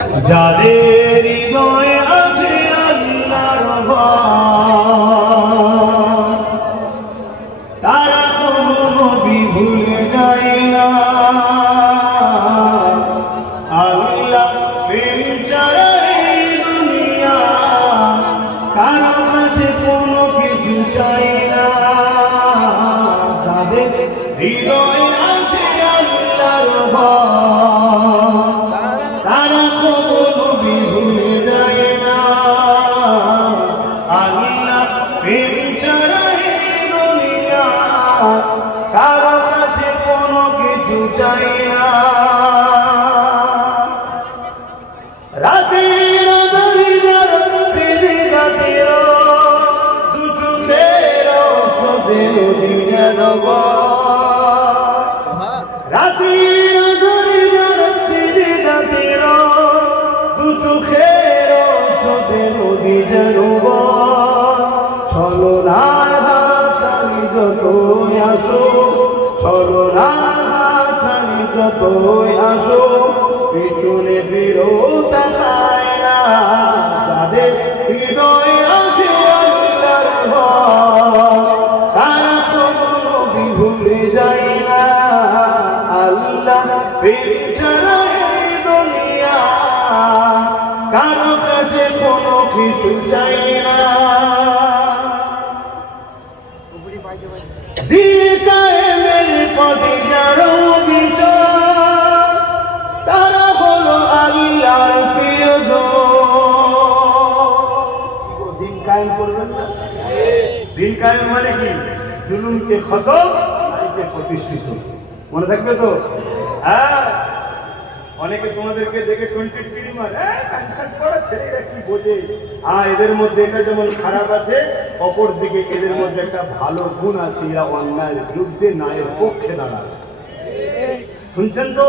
যাদের হৃদয়ে আছে আল্লাহর ভয়, তারা কোনো নবী ভুলে যায় না। আল্লাহ প্রেম ছাড়া এই দুনিয়া কারো কাছে কোনো কিছু চাই না। যাদের হৃদয়ে আছে আল্লাহর ভয়, তারা কোনো নবী ভুলে যায় না। আল্লাহ প্রেম ছাড়া এই দুনিয়া কারো কাছে কোনো কিছু চাই না। রাতের আঁধারিদার সিজদাতের দু চোখের ঔষধে নদী যেন রাতের আঁধারিদার সিজদাতের দু চোখের ঔষধে নদী যেন চলো না চালি যতই আসো, চলো না চালি যতই আসো, পিছনে ফিরো তাকায় না। যাদের হৃদয়ে আছে আল্লাহর ভয়, তারা কোনো নবী ভুলে যায় না। আল্লাহ প্রেম ছাড়া এই দুনিয়া কারো কাছে কোনো কিছু চাই না। দিন কায়েমের পথে যারা বিচার, তারা হলো আল্লাহর প্রিয়জন। দিন কায়েম করবেন না? দিন কায়েম মানে কি? জুলুমকে খতম, নারীকে প্রতিষ্ঠিত। মনে থাকবে তো? হ্যাঁ, অনেকে তোমাদেরকে দেখে 23 মার কনসার্ট করা ছেলেরা কি বোঝে। এদের মধ্যে এটা যেমন খারাপ আছে, অপর দিকে এদের মধ্যে একটা ভালো গুণ আছে, এরা অন্যায়ের বিরুদ্ধে ন্যায়ের পক্ষে দাঁড়ায়। শুনছেন তো?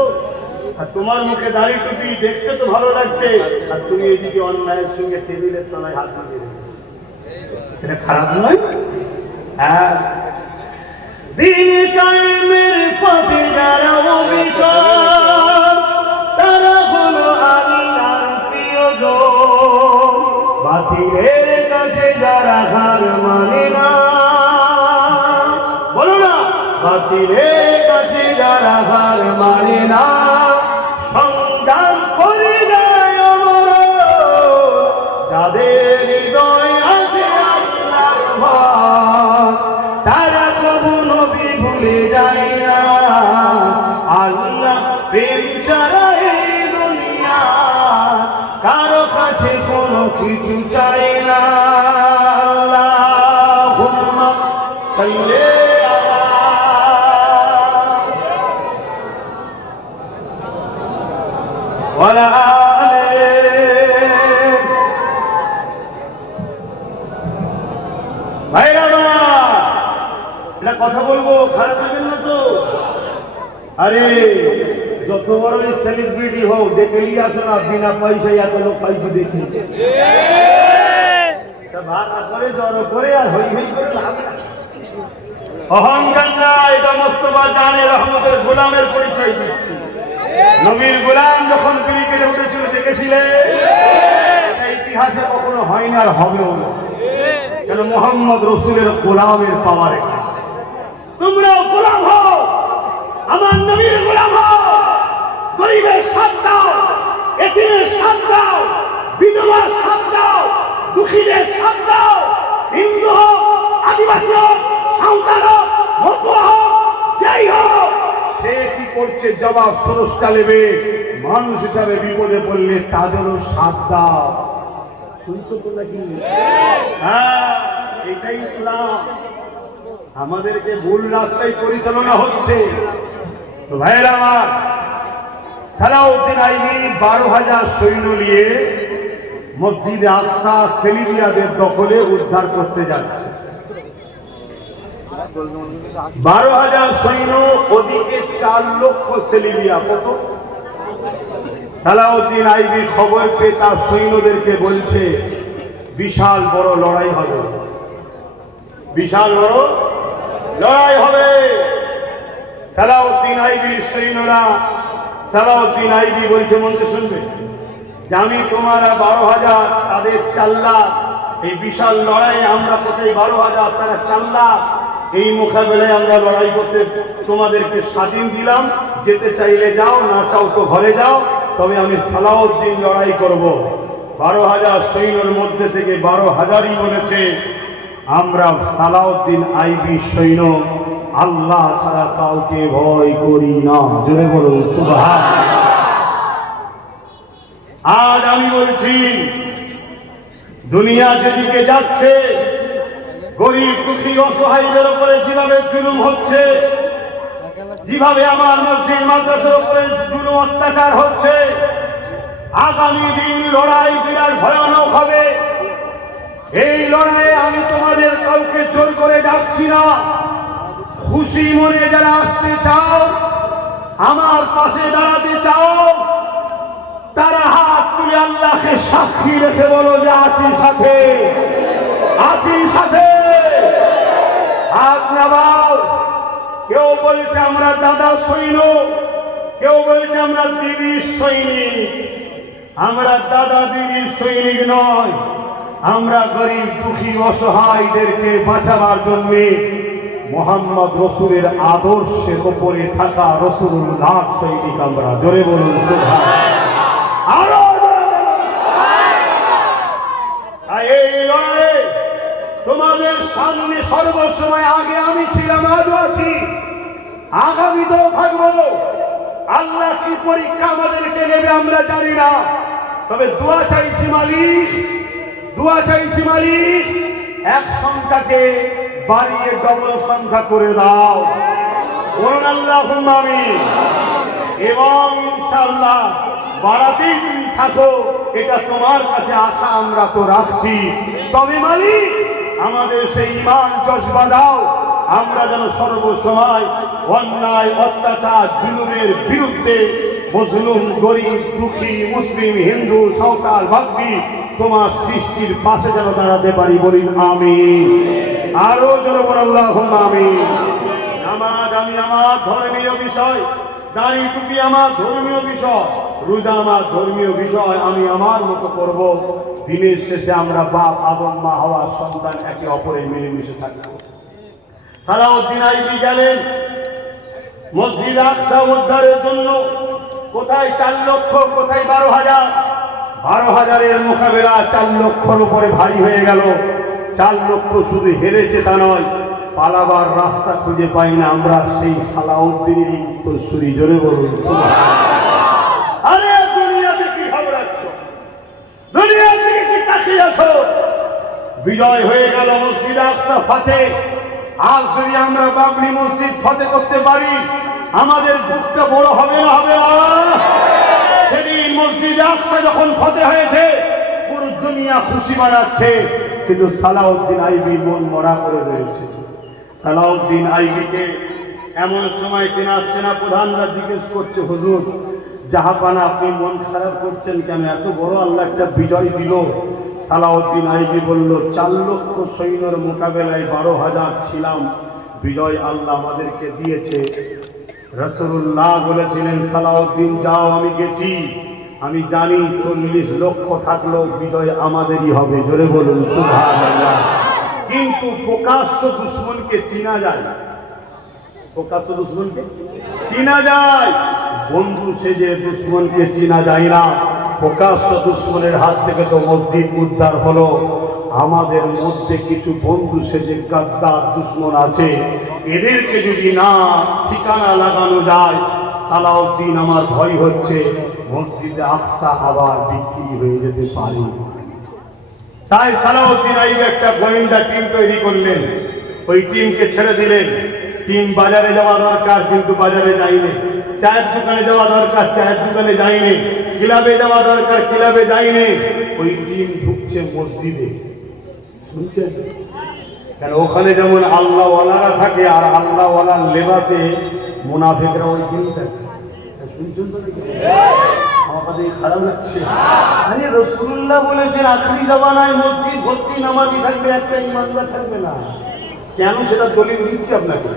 আর তোমার মুখে দাড়ি টুপি দেখতে তো ভালো লাগছে, আর তুমি এদিকে অন্যায়ের সঙ্গে টেবিলের তলায় হাত দিয়ে, এটা খারাপ নয়? হ্যাঁ, দিন কায়েমের পথে যারা অবিচল, তারা হলো আল্লাহর প্রিয়জন। বাতিলের কাছে যারা হার মানে না, বলো না, বাতিলের কাছে যারা হার মানে না, সংগ্রাম করে যায় অমর। যাদের হৃদয় আছে আল্লাহর ভয়, তারা কবু নবী ভুলে যায় না। আল্লাহ প্রেম ছাড়া এই দুনিয়া কারো কাছে কোনো কিছু চাই না। আল্লাহুম্মা সাল্লি আলা ওয়ালা আলি। ভাইরা এটা কথা বলবো, খারাপ দেবেন না তো? আরে যত বড় সেলিব্রিটি হোক, দেখে নিয়ে আসো না, বিনা পয়সায় এত লোক পাইছি দেখি। ভাড়া করে জড়ো করে আর হই হই করে লাভ না। অহংকার না, এটা মোস্তফা জানে রহমতের গোলামের পরিচয় দিচ্ছি। নবীর গোলাম যখন বিড়ি পেরে উঠেছিল দেখেছিলে, এটা ইতিহাসে কখনো হয়নি আর হবেও না। কেন? মোহাম্মদ রসুলের গোলামের পাওয়ার। তোমরাও গোলাম হও, আমার নবীর গোলাম হও। গরিবের সাথ দাও, এতিমের সাথ দাও, বিধবার সাথ দাও, দুঃখীদের সাথ দাও। হিন্দু হোক, আদিবাসী হোক, সাঁওতাল হোক, মতুয়া হোক, যাই হোক, সে কি করছে জবাব স্রষ্টা নেবে। মানুষ হিসাবে বিপদে পড়লে তাদেরও সাথ দাও। শুনছো তো নাকি? হ্যাঁ, এটাই ইসলাম। আমাদেরকে ভুল রাস্তায় পরিচালনা হচ্ছে। তো ভাইয়েরা আমার, সালাউদ্দিন আইবি 12,000 সৈন্য নিয়ে মসজিদে আকসা সেলিবিয়াদের দখলে উদ্ধার করতে যাচ্ছে। 12,000 সৈন্য, ওদিকে 4 লক্ষ সেলিবিয়া। কত? সালাউদ্দিন আইবি খবর পেয়ে তার সৈন্যদেরকে বলছে, বিশাল বড় লড়াই হবে, বিশাল বড় লড়াই হবে। সালাউদ্দিন আইবির সৈন্যরা, সালাউদ্দিন আইবি বলছে, মন্ত্রী শুনবে, যে আমি তোমারা 12,000 তাদের 4 লাখ, এই বিশাল লড়াই আমরা কোথায় 12,000 তারা 4 লাখ, এই মোকাবেলায় আমরা লড়াই করতে তোমাদেরকে স্বাধীন দিলাম, যেতে চাইলে যাও, না চাও তো ঘরে যাও, তবে আমি সালাউদ্দিন লড়াই করব। 12,000 সৈন্যের মধ্যে থেকে 12,000ই বলেছে আমরা সালাউদ্দিন আইবি সৈন্য, আল্লাহ ছাড়া কাউকে ভয় করি না। জোরে বলুন সুবহানাল্লাহ। আজ আমি বলছি দুনিয়া যেদিকে যাচ্ছে, গরিব দুঃখী অসহায়দের উপরে যেভাবে জুলুম হচ্ছে, যেভাবে আমার মসজিদ মাদ্রাসার উপরে জুলুম অত্যাচার হচ্ছে, আগামী দিন লড়াই বিরাট ভয়ানক হবে। এই লড়াইয়ে আমি তোমাদের কাউকে জোর করে ডাকছি না, খুশি মনে যারা আসতে চাও, আমার পাশে দাঁড়াতে চাও, তারা হাত তুলে আল্লাহকে সাক্ষী রেখে বলো যে আছি সাথে, আছি সাথে। হাত নামাও। কেউ বলছে আমরা দাদা সৈন্য, কেউ বলছে আমরা দিদির সৈনিক। আমরা দাদা দিদির সৈনিক নয়, আমরা গরিব দুঃখী অসহায়দেরকে বাঁচাবার জন্য মোহাম্মদ রসুলের আদর্শের উপরে থাকা রসুলুল্লাহ সৈনিক আমরা। জোরে বলুন সুবহানাল্লাহ। আরো এই লড়াইয়ে তোমাদের সামনে সর্বসময় আগে আমি ছিলাম, আজও আছি, আগামীতেও থাকবো। আল্লাহ কি পরীক্ষা আমাদেরকে নেবে আমরা জানি না, তবে দোয়া চাইছি মালিক, দোয়া চাইছি মালিক, এক সংখ্যাকে বাড়িয়ে ডবল সংখ্যা করে দাও। বলুন আল্লাহুম্মা আমিন। এবং ইনশাআল্লাহ বাড়াতেই তুমি থাকো, এটা তোমার কাছে আশা আমরা তো রাখছি। তবে মালিক আমাদের সেই ঈমান জজবা দাও, আমরা যেন সর্বসময় অন্যায় অত্যাচার জুলুমের বিরুদ্ধে মজলুম গরিব দুঃখী মুসলিম হিন্দু সাঁওতাল বাগদি তোমার সৃষ্টির পাশে যেন দাঁড়াতে পারি। বলিন আমিন। আরো জোরে বলুন আল্লাহুম্মা আমিন। নামাজ আমি আমার ধর্মীয় বিষয়, দাড়ি টুপি আমার ধর্মীয় বিষয়, রোজা আমার ধর্মীয় বিষয়, আমি আমার মতো করব। দিনের শেষে আমরা বাপ আদম মা হাওয়ার সন্তান, একে অপরের মিলেমিশে থাকব। সালাউদ্দিন আইবি গেলেন মসজিদ আকসা উদ্ধারের জন্য। কোথায় 4 লক্ষ, কোথায় 12,000। 12,000-এর মোকাবেলা 4 লক্ষর উপরে ভারী হয়ে গেল। 4 লক্ষ শুধু হেরেছে তা নয়, পালাবার রাস্তা খুঁজে পাই না আমরা। সেই সালাউদ্দিনেরই উত্তরসূরি। জোরে বলুন সুবহানাল্লাহ। আরে দুনিয়াতে কি ঘাবড়াচ্ছ, দুনিয়া থেকে কি তাকিয়ে আছো? বিজয় হয়ে গেল মসজিদ আকসা ফাতে। আজ যদি আমরা বাবরি মসজিদ ফতে করতে পারি, আমাদের বুকটা বড় হবে না, হবে না? সেদিন মসজিদ আকসা যখন ফতে হয়েছে, পুরো দুনিয়া খুশি মানাচ্ছে, কিন্তু সালাউদ্দিন আইবি মন মরা করে রয়েছে। সালাউদ্দিন আইবিকে এমন সময় কিনা সেনা প্রধানরা জিজ্ঞেস করছে, হুজুর জাহাপানা আপনি মন খারাপ করছেন কেন? এত বড় আল্লাহ একটা বিজয় দিল। সালাউদ্দিন আইবি বলল, 4 লক্ষ সৈন্যের মোকাবেলায় 12,000 ছিলাম, বিজয় আল্লাহ আমাদেরকে দিয়েছে। রাসূলুল্লাহ বলেছিলেন, সালাউদ্দিন যাও, আমি গেছি, আমি জানি 40 লক্ষ থাকলেও বিজয় আমাদেরই হবে। জোরে বলুন সুবহানাল্লাহ। কিন্তু প্রকাশ্য দুশ্মনকে চিনা যায় না, প্রকাশ্য দুশ্মনকে চিনা যায়, বন্ধু সেজে দুশ্মনকে চিনা যায় না। প্রকাশ্য দুশ্মনের হাত থেকে তো মসজিদ উদ্ধার হলো, আমাদের মধ্যে কিছু বন্ধু সেজে গাদ্দার দুশ্মন আছে, এদেরকে যদি না ঠিকানা লাগানো যায়, সালাউদ্দিন আমার ভয় হচ্ছে মসজিদে আকসা আবার বিক্রি হয়ে যেতে পারে। তাই সালাউদ্দিন আইবি একটা গোয়েন্দা টিম তৈরি করলেন, ওই টিমকে ছেড়ে দিলেন। টিম বাজারে যাওয়া দরকার, কিন্তু বাজারে যায়নি। চায়ের দোকানে যাওয়া দরকার, চায়ের দোকানে যায়নি। ক্লাবে যাওয়া দরকার, ক্লাবে যায়নি। ওই টিম ঢুকছে মসজিদে, শুনছেন? কেন ওখানে যেমন আল্লাহওয়ালারা থাকে, আর আল্লাহওয়ালার লেবাসে মুনাফিকরা ওই টিম থাকে। শুনছেন তো? আমার কাছে খারাপ লাগছে। আরে রাসূলুল্লাহ বলেছেন আখিরি জামানায় মসজিদ ভর্তি নামাজি থাকবে, একটা ইমানদার থাকবে না। কেন সেটা দলিল দিচ্ছি আপনাকে।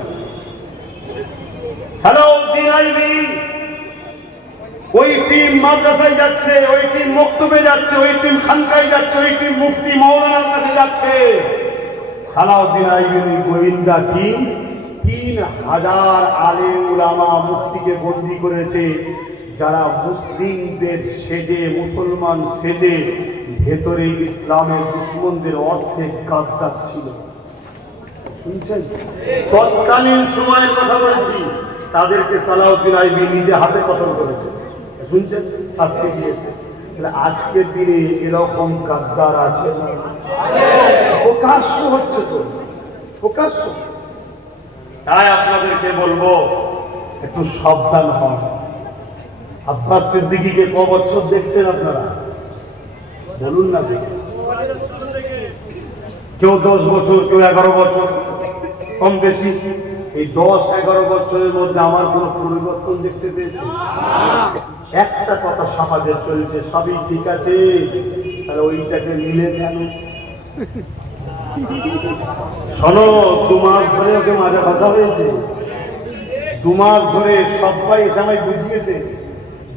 সালাউদ্দিন আইবি ওই টিম মাদ্রাসায় যাচ্ছে, ওই টিম মক্তবে যাচ্ছে, ওই টিম খানকায় যাচ্ছে, ওই টিম মুফতি মাওলানার কাছে যাচ্ছে। সালাউদ্দিন আইয়ুবী গোয়েন্দা টিম 3000 আলেম উলামা মুফতিকে বন্দী করেছে, যারা মুসলিমদের সেজে, মুসলমান সেজে ভেতরে ইসলামের দুশমনদের অর্থে গাদ্দার ছিল। শুনছেন? তৎকালীন সময়ের কথা বলছি, তাদেরকে সালাউদ্দিন আইয়ুবী নিজে হাতে কতল করেছে। শুনছেন? শাস্তি দিয়েছে। আজকের দিনে এরকম গাদ্দার আছে না? প্রকাশ্য হচ্ছে তো, প্রকাশ্য। তাই আপনাদেরকে বলবো একটু সাবধান হন। আব্বাস সিদ্দিকীকে ক বছর দেখছেন আপনারা? বলুন না। কেউ 10 বছর, কেউ 11 বছর, কম বেশি। এই 10-11 বছরের মধ্যে আমার কোন পরিবর্তন দেখতে পেয়েছি? একটা কথা সমাজে চলছে, সবই ঠিক আছে, তাহলে ওইটাকে মিলে কেন? শোনো, 2 মাস ধরে ওকে মাঝে কথা হয়েছে, 2 মাস ধরে সবাই এসে আমায় বুঝিয়েছে,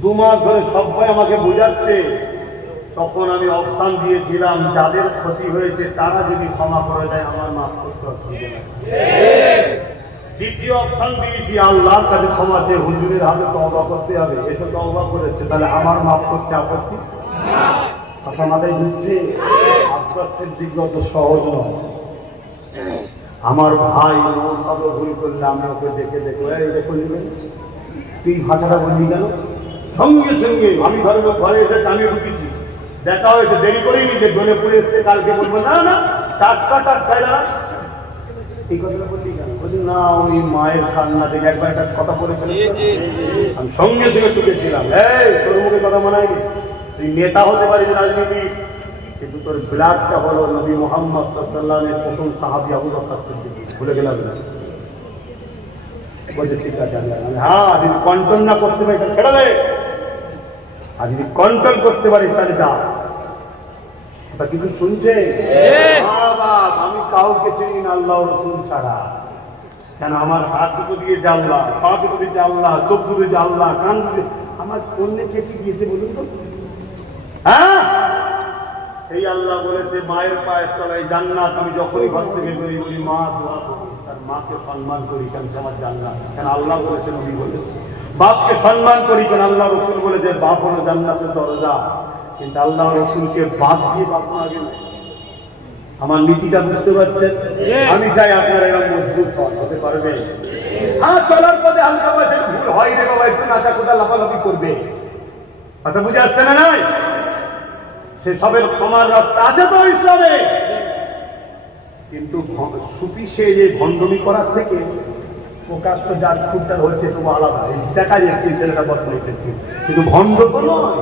2 মাস ধরে সবাই আমাকে বোঝাচ্ছে। তখন আমি অপশান দিয়েছিলাম, যাদের ক্ষতি হয়েছে তারা যদি ক্ষমা করে দেয় আমার মাফ করতে অসুবিধা নেই। দ্বিতীয় অপশান দিয়েছি, আল্লাহর কাছে ক্ষমা চেয়ে হুজুরের হাতে তওবা করতে হবে। এসে তওবা করেছে, তাহলে আমার মাফ করতে আপত্তি? কথা মাথায় ঢুকছে? আব্বাস সিদ্দিক অত সহজ নয়। আমার ভাই নৌসাদ ভুল করলে আমি ওকে দেখে দেখো, এই দেখো নিবেন, তুই ভাষাটা বললি কেন? সঙ্গে সঙ্গে আমি ঘরে এসে আমি ঢুকেছি, দেখা হয়েছে, দেরি করিনি যে দোলে পড়ে এসছে, কালকে বলবো না না টাটকা টাটকায় না। এই কথাটা বললি কেন? বলছি না, ওই মায়ের কান্না থেকে একবার একটা কথা বলে ফেলেছি, আমি সঙ্গে সঙ্গে ঢুকেছিলাম। এই তোর মুখে কথা মনে হয়নি? তুই নেতা হতে পারিস রাজনীতি, কিন্তু তোর ব্লাডটা হলো নবী মুহাম্মদ সাল্লাল্লাহু আলাইহি ওয়াসাল্লামের প্রথম সাহাবী আবু বকর সিদ্দিক। ভুলে গেলাম না? বলছে ঠিক আছে, হ্যাঁ, যদি কন্ট্রোল না করতে পারিস ছেড়ে দে, আর যদি কন্ট্রোল করতে পারিস তাহলে যা। তা কিছু শুনছে? আমি কাউকে চিনি না আল্লাহ রাসূল ছাড়া। কেন? আমার হাত দুটো দিয়ে জানলা, পা দুটো দিয়ে জানলা, চোখ দুটো জানলা, কান দুটো, আমার অন্য কে কি দিয়েছে বলুন তো? হ্যাঁ, সেই আল্লাহ বলেছে মায়ের পায়ের তলায় জান্নাত। আমি যখনই ঘর থেকে বেরিয়ে বলি মা দোয়া করি, তার মাকে সম্মান করি, কেন সে আমার জান্নাত। কেন? আল্লাহ বলেছে, নবী বলেছে। বাপকে সম্মান করি, কেন? আল্লাহ রাসূল বলেছে বাপ হলো জান্নাতের দরজা। কিন্তু আল্লাহ রাসূলকে বাদ দিয়ে বাপ আগে না। আমার নীতিটা বুঝতে পারছেন? আমি চাই আপনারা এরকম মজবুত হতে পারবেন। হ্যাঁ, চলার পথে হালকা পয়সা ভুল হয় রে বাবা, একটু নাচা কোথা লাফালাফি করবে, কথা বুঝে আসছে না? নাই সে সবের ক্ষমার রাস্তা আছে তো ইসলামে। কিন্তু সুফি সে যে ভণ্ডমি করার থেকে প্রকাশ্য যার খুবটা হচ্ছে তবু আলাদা, দেখা যাচ্ছে ছেলেটা বদলাইছে, কিন্তু ভণ্ড তো নয়।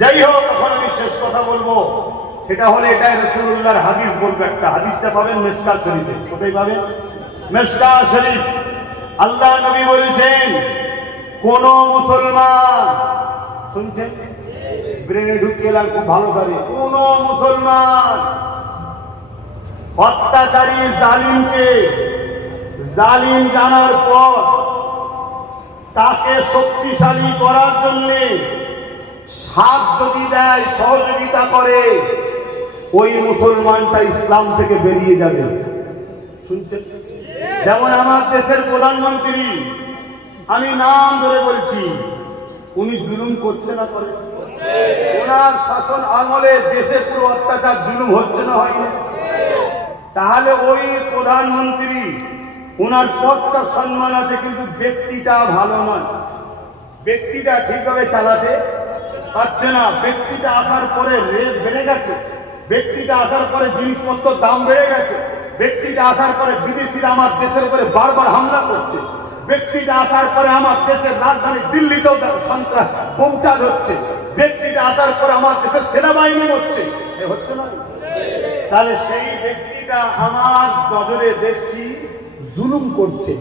যাই হোক, এখন আমি শেষ কথা বলবো, সেটা হলে এটাই রাসূলুল্লাহর হাদিস বলবো। একটা হাদিসটা পাবেন মিশকাত শরীফে। কোথায় পাবেন? মিশকাত শরীফ। আল্লাহ নবী বলছেন, কোন মুসলমান, শুনছেন? ব্রেনে ঢুকিয়ে এলাম খুব ভালো করে, কোন মুসলমান অত্যাচারী জালিমকে জালিম জানার পর তাকে শক্তিশালী করার জন্য সাথ যদি দেয়, সহযোগিতা করে, ওই মুসলমানটা ইসলাম থেকে বেরিয়ে যাবে। শুনছেন? যেমন আমার দেশের প্রধানমন্ত্রী, আমি নাম ধরে বলছি, উনি জুলুম করছে না করে? ওনার শাসন আমলে দেশে পুরো অত্যাচার জুলুম হচ্ছে না হয়নি? তাহলে ওই প্রধানমন্ত্রী, ওনার পদটা সম্মান আছে, কিন্তু ব্যক্তিটা ভালো নয়, ব্যক্তিটা ঠিকভাবে চালাতে পারছে না। ব্যক্তিটা আসার পরে রেট বেড়ে গেছে, ব্যক্তিটা আসার পরে জিনিসপত্রের দাম বেড়ে গেছে, ব্যক্তিটা আসার পরে বিদেশিরা আমার দেশের উপরে বারবার হামলা করছে, ব্যক্তিটা আসার পরে আমার দেশের রাজধানী দিল্লিতেও সন্ত্রাস বোমচাল হচ্ছে, ব্যক্তিটা আসার পরে আমার দেশের সেনাবাহিনী হচ্ছে না? তাহলে সেই ব্যক্তিটা আমার নজরে দেখছি জুলুম করছে,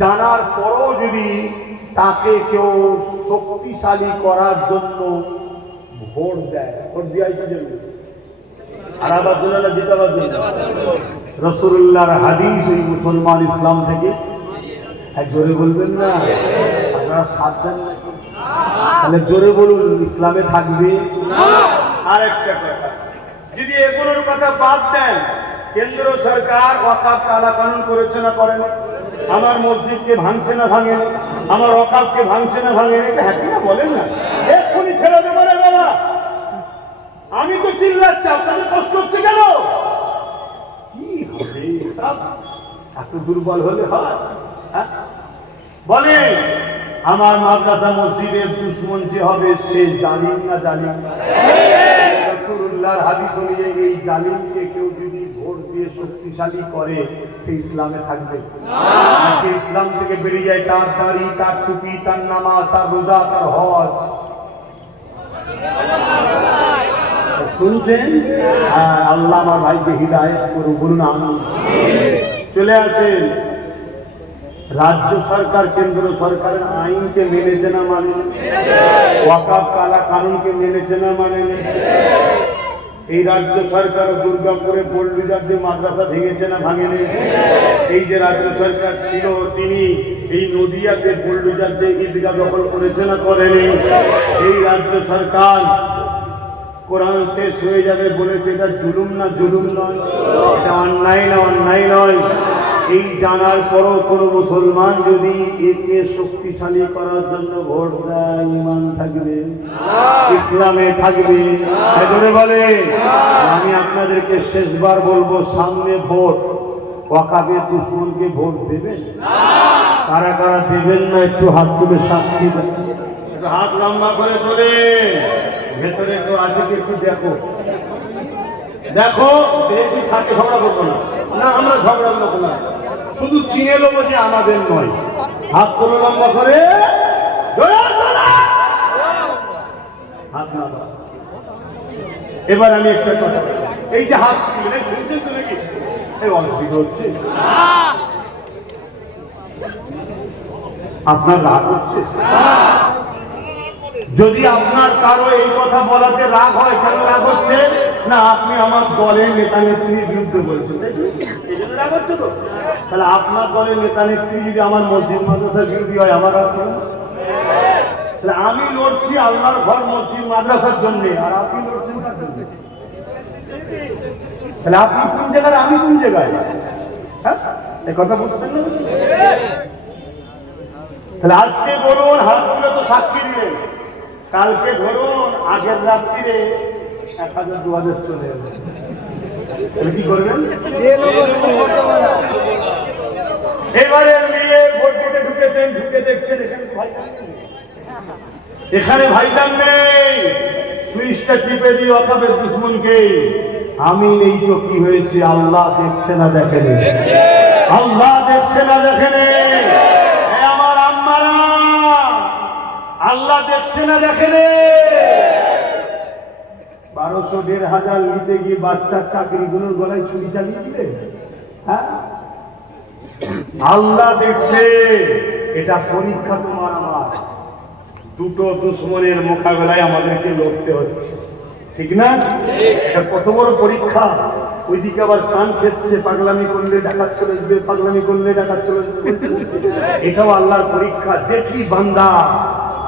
জানার পরও যদি তাকে কেউ শক্তিশালী করার জন্য ভোট দেয়, ভোট দেওয়াই কি জন্য? হারাবার জন্য না জিতাবার জন্য? রাসূলুল্লাহর হাদিস, ওই মুসলমান ইসলাম থেকে। জোরে বলবেন না? আপনারা সাবধান নাকি? তাহলে জোরে বলুন, ইসলামে থাকবে না। আরেকটা কথা, যদি এগুলোর কথা বাদ দেন, কেন্দ্র সরকার ওয়াকাফ কালা কানুন করেছে না করেন? আমার মসজিদকে ভাঙছে না ভাঙেন? আমার ওয়াকাফকে ভাঙছে না ভাঙেন? এটা হ্যাঁ না বলেন না? এক্ষুনি ছেড়ে দেবো রে বাবা। আমি তো চিল্লাচ্ছি, আপনাদের কষ্ট হচ্ছে কেন? কি হবে সব? এত দুর্বল হলে হয়? বলে আমার মাদ্রাসা মসজিদের দুশ্মন যে হবে সে জালিম না জালিম? রাসূলুল্লাহর হাদিস অনুযায়ী এই জালিমকে কেউ যদি ভোট দিয়ে শক্তিশালী করে সে ইসলামে থাকবে না। সে ইসলাম থেকে বেরিয়ে যায়, তার দাড়ি, তার টুপি, তার নামাজ, তার রোজা, তার হজ। শুনছেন? আল্লাহ আমার ভাইকে হিদায়াত করুন, বলুন আমিন। চলে আসেন, রাজ্য সরকার কেন্দ্র সরকারের আইনকে মেনেছে না মানে? ওয়াকাফ কালা কানুনকে মেনেছে না মানে? এই রাজ্য সরকার দুর্গাপুরে বোল্ডুজার যে মাদ্রাসা ভেঙেছে না ভাঙেনি? এই যে রাজ্য সরকার ছিল তিনি এই নদিয়াতে বোল্ডুজার যে ঈদগাহ দখল করেছে না করেনি? এই রাজ্য সরকার কোরআন শেষ হয়ে যাবে বলেছে, এটা জুলুম না জুলুম নয়? এটা অন্যায় না অন্যায় নয়? এই জানার পরও কোনো মুসলমান যদি একে শক্তিশালী করার জন্য ভোট দেয়, ঈমান থাকবে? ইসলামে থাকবে? এজন্য বলে আমি আপনাদেরকে শেষবার বলবো, সামনে ভোট, ওয়াকাফের দুশমনকে ভোট দেবেন? কারা কারা দেবেন না একটু হাত তুলে সাক্ষী দেন, একটু হাত লম্বা করে তোলে। ভেতরে কেউ আছে কি একটু দেখো, দেখো দেখি থাকে। ঝগড়া করবো না, না আমরা ঝগড়া করবো না, শুধু চিনে নেবো যে আমাদের নয়। হাত তোলো লম্বা করে, হাত না। এবার আমি একটা কথা, এই যে হাত তুলে শুনছেন তো নাকি? এই অসুবিধা হচ্ছে, আপনার রাগ হচ্ছে? যদি আপনার কারো এই কথা বলাতে রাগ হয়, কেন রাগ হচ্ছে? না আপনি আমার দলের নেতা নেত্রীর বিরুদ্ধে বলছেন, এই জন্য রাগ হচ্ছে তো? তাহলে আপনার দলের নেতা নেত্রী যদি আমার মসজিদ মাদ্রাসার বিরোধী হয়, আমার রাগ হয়? তাহলে আমি লড়ছি আল্লাহর ঘর মসজিদ মাদ্রাসার জন্য, আর আপনি লড়ছেন কার জন্য? তাহলে আপনি কোন জায়গায়, আমি কোন জায়গায়? হ্যাঁ, এই কথা বুঝছেন না? তাহলে আজকে বলুন, হাত তুলে তো সাক্ষী দিলেন, কালকে ধরুন আগের রাত্রিরে 1000-2000 চলে যাবে, তাহলে কি করবেন? এবারে নিয়ে ভোট দিতে ঢুকেছেন, ঢুকে দেখছেন এখানে ভাইজান নেই, সুইচটা টিপে দিয়ে ওয়াকাফের দুশমনকে। আমি এই তো কি হয়েছে? আল্লাহ দেখছে না দেখেনি? আল্লাহ দেখছে না দেখেনি? আমার আম্মারা, আল্লাহ দেখছে না দেখেনি? 1200-1500 নিতে গিয়ে বাচ্চার চাকরিগুলোর গলায় ছুরি চালিয়ে দিলে। হ্যাঁ, আল্লাহ দেখছে। এটা পরীক্ষা তোমার আমার, দুটো দুশ্মনের মোকাবেলায় আমাদেরকে লড়তে হচ্ছে, ঠিক না? এটা কত বড় পরীক্ষা। ওইদিকে আবার কান খেচ্ছে, পাগলামি করলে ডাকাত চলে আসবে, পাগলামি করলে ডাকাত চলে আসবে। এটাও আল্লাহর পরীক্ষা। দেখি বান্দা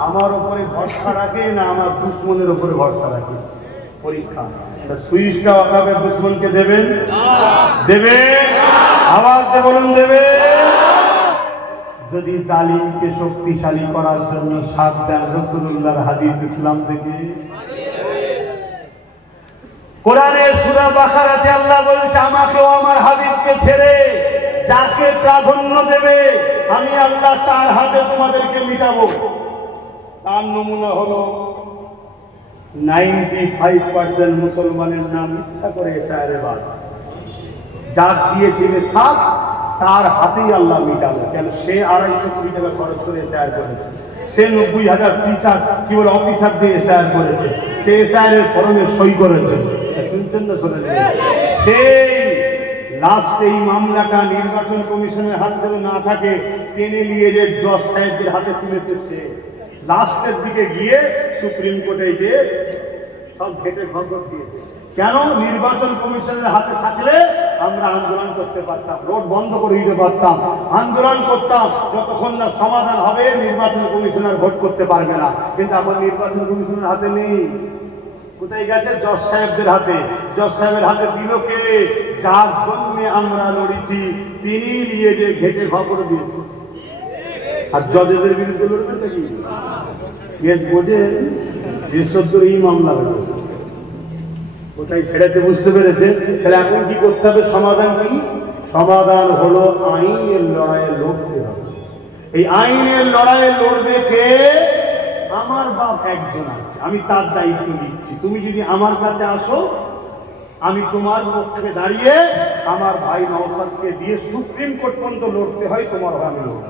আমার উপরে ভরসা রাখে না আমার দুশ্মনের উপরে ভরসা রাখে। পরীক্ষা। সুইচটা ওয়াকাফের দুশমনকে দেবেন? দেবে? আওয়াজ দিয়ে বলুন দেবে? যদি জালিমকে শক্তিশালী করার জন্য সাথ দেন রাসূলুল্লাহর হাদিস ইসলাম থেকে। কোরআনের সূরা বাকারাতে আল্লাহ বলছে, আমাকে ও আমার হাবিবকে ছেড়ে যাকে প্রাধান্য দেবে আমি আল্লাহ তার হাতে তোমাদেরকে মিটাবো। তার নমুনা হলো 95% মুসলমানের নাম ইচ্ছা করে এসআইআর বাদ, যার দিয়েছিল সাথ তার হাতেই আল্লাহ মিটালো। কেন? সে 250 কোটি টাকা খরচ করে এসআইআর করেছে, সে 90,000 টিচার কি বলে অফিসার দিয়ে এসআইআর করেছে, সে এসআইআর এর ফর্মে সই করেছে। শুনছেন না শোনেন? সেই লাস্টে এই মামলাটা নির্বাচন কমিশনের হাতে যদি না থাকে, টেনে নিয়ে যে জজ সাহেবদের হাতে তুলেছে, সে লাস্টের দিকে গিয়ে সুপ্রিম কোর্টে গিয়ে সব ঘেটে খবর দিয়েছে। কেন? নির্বাচন কমিশনের হাতে থাকলে আমরা আন্দোলন করতে পারতাম, রোড বন্ধ করে দিতে পারতাম, আন্দোলন করতাম, যতক্ষণ না সমাধান হবে নির্বাচন কমিশনার ভোট করতে পারবে না। কিন্তু এখন নির্বাচন কমিশনের হাতে নেই, কোথায় গেছে? জজ সাহেবদের হাতে। জজ সাহেবের হাতে দিল কে? যার জন্য আমরা লড়েছি তিনি নিয়ে যে ঘেটে খবর দিয়েছে। আর জজেদের বিরুদ্ধে লড়বে নাকি? কেস বোঝে, দেশদ্রোহী এই মামলা হলো, কোথায় ছেড়েছে বুঝতে পেরেছে। তাহলে এখন কি করতে হবে? সমাধান কি? সমাধান হলো আইনের লড়াইয়ে লড়তে হবে। এই আইনের লড়াইয়ে লড়বে কে? আমার বাপ একজন আছে, আমি তার দায়িত্ব নিচ্ছি। তুমি যদি আমার কাছে আসো, আমি তোমার পক্ষে দাঁড়িয়ে আমার ভাই নওশাদকে দিয়ে সুপ্রিম কোর্ট পর্যন্ত লড়তে হয়, তোমার আমি লড়ব।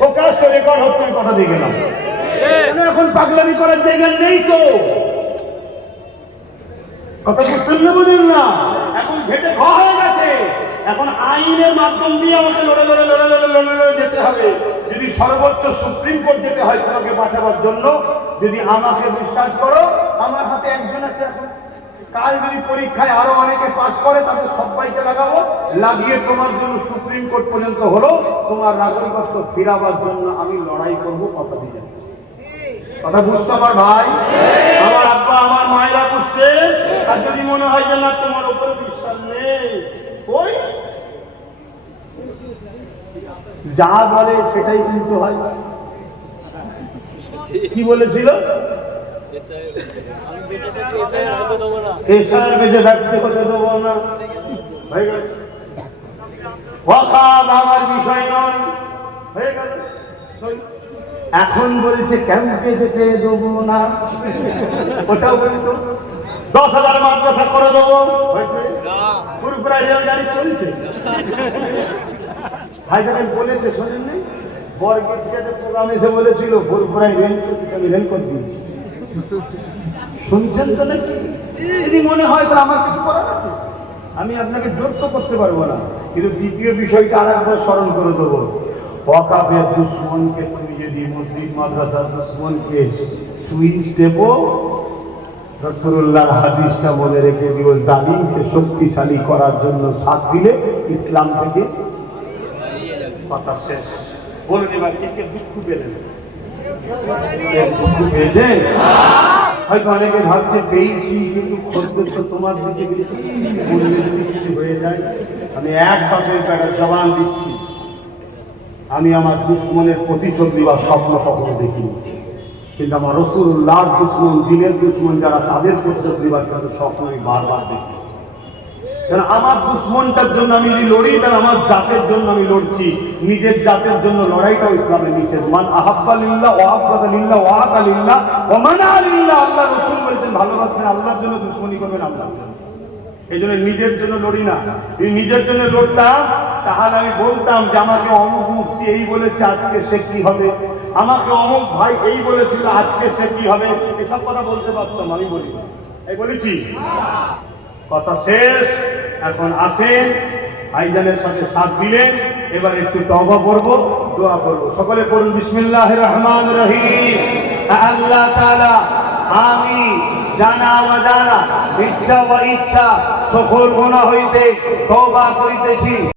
প্রকাশ্য রেকর্ড হচ্ছে, কথা দিয়ে গেলাম। এখন পাগলামি করার জায়গা নেই তো, কথা বুঝছেন না? বুঝেন না? এখন ঘেটে ঘা হয়ে গেছে। এখন আইনের মাধ্যম দিয়ে আমাকে লড়ে লড়ে লড়ে লড়ে লড়ে লড়ে যেতে হবে। যদি সর্বোচ্চ সুপ্রিম কোর্ট যেতে হয় তোমাকে বাঁচাবার জন্য, যদি আমাকে বিশ্বাস করো, আমার হাতে একজন আছে। এখন কাল যদি পরীক্ষায় আরো অনেকে পাস করে, তাদের সবাইকে লাগাবো, লাগিয়ে তোমার জন্য সুপ্রিম কোর্ট পর্যন্ত হলো তোমার নাগরিকত্ব ফেরাবার জন্য আমি লড়াই করবো, কথা দিয়ে যাচ্ছি। কথা বুঝছো আমার ভাই? আমার আব্বা আমার মায়েরা বুঝছে। আর যদি মনে হয় যে না তোমার উপরে বিশ্বাস নেই, ওই যা বলে সেটাই কিন্তু হয়। কি বলেছিল? এসআর বেঁচে থাকতে হতে দেবো না, হয়ে গেল। ওয়াকাব আমার বিষয় নয়, হয়ে গেল। এখন বলছে ক্যাম্পে যেতে দেবো না, ওটাও বলতো 10,000 মাদ্রাসা করে দেবো, হয়েছে। পুরপুরায় রেলগাড়ি চলছে, ভাইজান বলেছে, শোনেন নেই? বরগেছিয়াতে প্রোগ্রাম এসে বলেছিল পুরপুরায় রেল করতে, আমি রেল করে দিয়েছি। শুনছেন তো নাকি? যদি মনে হয় তাহলে আমার কিছু করার আছে, আমি আপনাকে জোর তো করতে পারবো না। কিন্তু দ্বিতীয় বিষয়টা আর একবার স্মরণ করে দেবো। ওয়াকাফের দুশ্মনকে তুমি যদি মসজিদ মাদ্রাসার দুশ্মনকে সুইচ দেবো, রাসূলুল্লাহর হাদিসটা মনে রেখে দিও, জালিমকে শক্তিশালী করার জন্য সাথ দিলে ইসলাম থেকে কথা শেষ। বলুন এবার কে কে দুঃখ পেলেন? দুঃখ পেয়েছেন? হয়তো অনেকে ভাবছে পেয়েছি, কিন্তু খদ্দের তো তোমার দিকে বেশি, বললে যদি কিছু হয়ে যায়। আমি এক বাপের একটা জবান দিচ্ছি, আমি আমার দুশ্মনের প্রতিশোধ নেওয়ার স্বপ্ন কখনো দেখিনি। কিন্তু আমার রাসূলুল্লাহর দুশ্মন, দিনের দুশ্মন যারা, তাদের প্রতিশোধ নেওয়ার কিন্তু স্বপ্ন আমি বারবার দেখি। কারণ আমার দুশ্মনটার জন্য আমি যদি লড়ি, তাহলে আমার জাতের জন্য আমি লড়ছি। নিজের জাতের জন্য লড়াইটাও ইসলামে নিষেধ। মান আহাব্বা লিল্লাহ ওয়া আবগাদা লিল্লাহ ওয়া আতা লিল্লাহ ওয়া মানা লিল্লাহ। আল্লাহ রাসূল বলেছেন, ভালোবাসবেন আল্লাহর জন্য, দুশমনি করবেন আল্লাহর জন্য। এই জন্য নিজের জন্য লড়ি না। যদি নিজের জন্য লড়তাম, তাহলে আমি বলতাম যে আমাকে অমুক মুফতি এই বলেছে, আজকে সে কি হবে, আমাকে অমুক ভাই এই বলেছিল, আজকে সে কি হবে, এসব কথা বলতে পারতাম। আমি বলি, এই বলেছি, কথা শেষ। এখন আসেন, ভাইজানের সাথে সাথ দিলেন, এবার একটু তওবা করব, দোয়া করব। সকলে পড়ুন বিসমিল্লাহির রহমানির রহিম। আল্লাহ তাআলা আমি জানা অজানা, ইচ্ছা ও ইচ্ছা সকল গুনাহ হইতে তওবা করিতেছি।